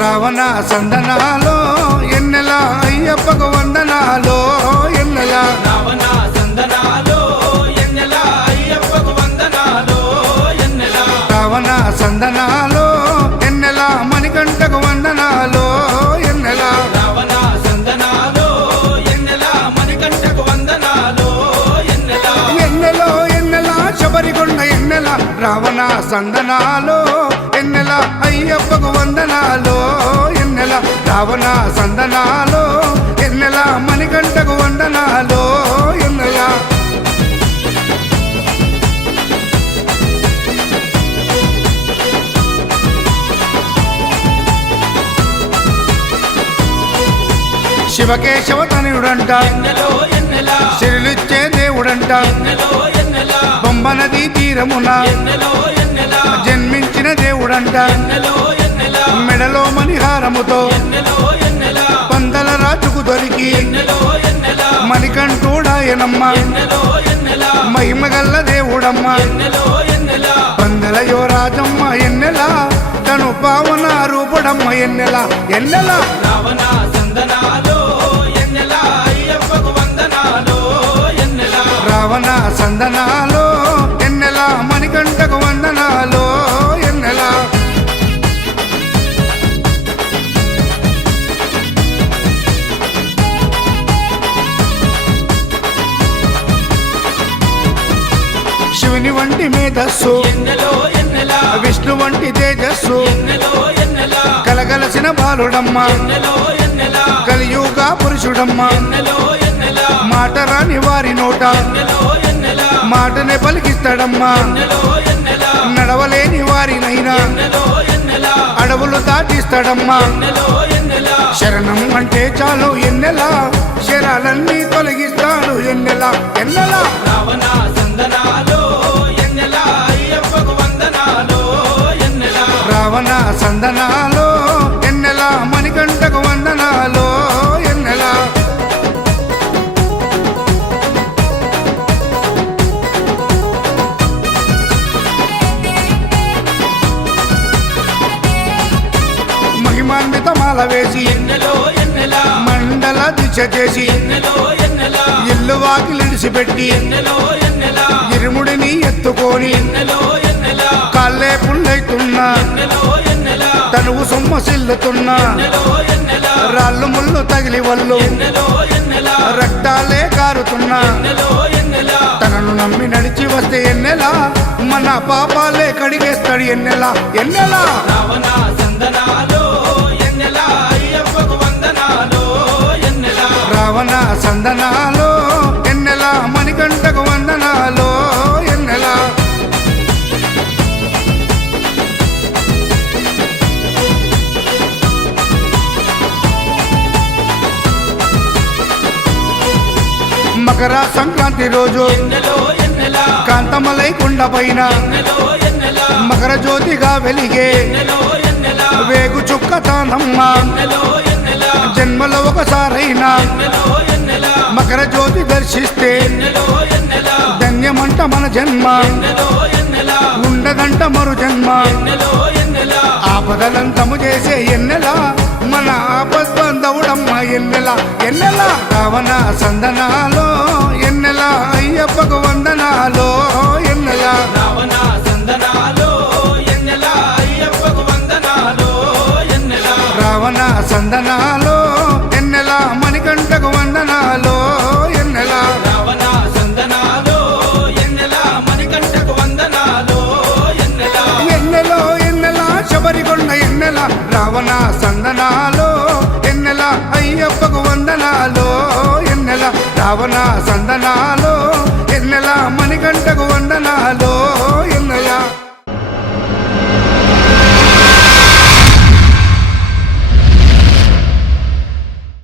రావణ సందనాలో ఎన్నెల అయ్యప్పకు వందనాలో ఎన్నెల రావణ సందనాలో ఎన్నెల అయ్యప్పకు వందనాలో ఎన్నెల రావణ సందనాలో ఎన్నెల మణికంఠకు వందనాలో ఎన్నెల రావణ సందనాలో ఎన్నెల మణికంఠకు వందనాలో ఎన్నెల ఎన్నెలో ఎన్నెల శబరికొండ ఎన్నెల రావణ సందనాలో ఎన్నెల అయ్యప్పకు వందనాలో ఎన్నెల రావణ సందనాలో ఎన్నెల మణికంఠకు వందనాలో ఎన్నెల శివకేశవ తనయుడంట ఎన్నెలో ఎన్నెల శిరులిచ్చే దేవుడంట ఎన్నెలో ఎన్నెల బొమ్మ నదీ తీరమున ఎన్నెలో ఎన్నెల జన్మించిన దేవుడంట ఎన్నెలో ఎన్నెల మెడలో మణిహారముతో ఎన్నెలో ఎన్నెల పందల రాజుకు దొరికి ఎన్నెలో ఎన్నెల మణికంఠుడాయనమ్మ ఎన్నెలో ఎన్నెల మహిమగల్ల దేవుడమ్మ ఎన్నెలో ఎన్నెల పందల యువరాజమ్మ ఎన్నెల తను పావన రూపుడమ్మ ఎన్నెల ఎన్నెల రావణ సందనాలో ఎన్నెల అయ్యప్పకు వందనాలో ఎన్నెల రావణ సందనాలో ఎన్నెల మణికంఠకు వందనాలో ఎన్నెల శివుని వంటి మేధస్సు ఎన్నెలో ఎన్నెల విష్ణు వంటి తేజస్సు ఎన్నెలో ఎన్నెల కలగలసిన బాలుడమ్మ ఎన్నెలో ఎన్నెల కలియుగ పురుషుడమ్మ ఎన్నెలో ఎన్నెల మాట రాని వారి నోట ఎన్నెలో ఎన్నెల మాటనే పలికిస్తాడమ్మా ఎన్నెలో ఎన్నెల నడవలేని వారినైనా ఎన్నెలో ఎన్నెల అడవులు దాటిస్తాడమ్మా ఎన్నెలో ఎన్నెల శరణం అంటే చాలు ఎన్నెల శరాలన్నీ తొలగిస్తాడు ఎన్నెల ఎన్నెల రావణ సందనాలో ఎన్నెల అయ్యప్పకు వందనాలో ఎన్నెల రావణ సందనాలో ఎన్నెల మణికంఠకు వందనాలో ఎన్నెల మహిమాన్విత మాల వేసి ఎన్నెలో ఎన్నెల మండల దిశ చేసి ఎన్నెలో ఎన్నెల ఇల్లు వాకిలిడిసిపెట్టి ఎన్నెలో ఎన్నెల ఇరుముడిని ఎత్తుకొని ఎన్నెలో ఎన్నెల కాళ్ళే పుల్లైతున్నా ఎన్నెలో ఎన్నెల తనువు సొమ్మసిల్లుతున్నా ఎన్నెలో ఎన్నెల రాళ్ళు ముళ్ళు తగిలి వల్లు ఎన్నెలో ఎన్నెల రక్తాలే కారుతున్నా ఎన్నెలో ఎన్నెల తనను నమ్మి నడిచి వస్తే ఎన్నెల మన పాపాలే కడిగేస్తాడు ఎన్నెల ఎన్నెల రావణ సందనాలో ఎన్నెల అయ్యప్పకు వందనాలో ఎన్నెల రావణ సందనాలో ఎన్నెల మణికంఠకు వందనాలో ఎన్నెల మకర సంక్రాంతి రోజు ఎన్నెలో ఎన్నెల కాంతమలై కొండ పైన ఎన్నెలో ఎన్నెల మకర జ్యోతిగా వెలిగే ఎన్నెలో ఎన్నెల వేగు చుక్క తానమ్మ ఎన్నెలో ఎన్నెల జన్మలో ఒకసారైనా ఎన్నెలో ఎన్నెల మకర జ్యోతి దర్శిస్తే ఎన్నెలో ఎన్నెల ధన్యమంట మన జన్మ ఎన్నెలో ఎన్నెల ఉండదంట మరు జన్మ ఎన్నెలో ఎన్నెల ఆపదలంతము చేసే ఎన్నెల మన ఆపద్బంధవుడమ్మ ఎన్నెల ఎన్నెల రావణ సందనాలో ఎన్నెల అయ్యప్పకు వందనాలో ఎన్నెల రావణ సందనాలో ఎన్నెల అయ్యప్పకు వందనాలో ఎన్నెల రావణ సందనాలో ఎన్నెల మణికంఠకు వందనాలో ఎన్నెల రావణ సందనాలో ఎన్నెల మణికంఠకు వందనాలో ఎన్నెల ఎన్నెలో ఎన్నెల శబరికొండ ఎన్నెల రావణ సందనాలో ఎన్నెల అయ్యప్పకు వందనాలో ఎన్నెల రావణ సందనాలో ఎన్నెల మణికంఠకు వందనాలో